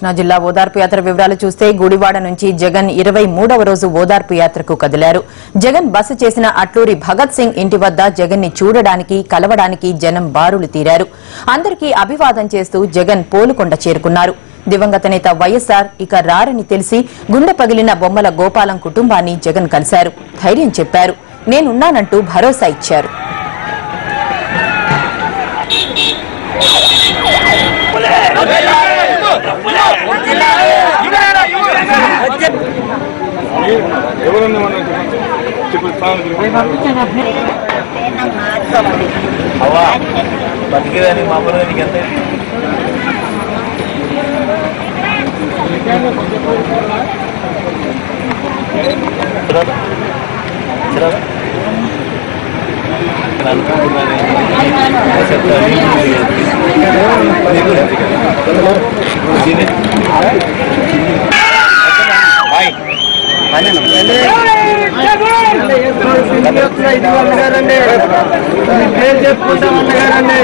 కృష్ణా జిల్లా ఓదార్పు యాత్ర వివరాలు చూస్తే గుడివాడ నుంచి జగన్ 23వ రోజు ఓదార్పు యాత్రకు కదిలారు. జగన్ బస చేసిన అట్లూరి భగత్ సింగ్ ఇంటి వద్ద జగన్ ని చూడడానికి కలవడానికి జనం బారులు తీరారు. అందరికీ అభివాదం చేస్తూ జగన్ పోలుకొండ చేరుకున్నారు. దివంగత నేత వైఎస్ఆర్ ఇక రారని తెలిసి గుండె పగిలిన బొమ్మల గోపాలం కుటుంబాన్ని జగన్ కలిశారు. ధైర్యం చెప్పారు. నేనున్నానంటూ భరోసా ఇచ్చారు. బతికేదాన్ని మామూలుగా నీకు ఎంత చెప్పుకుంటాం అన్నగారండి.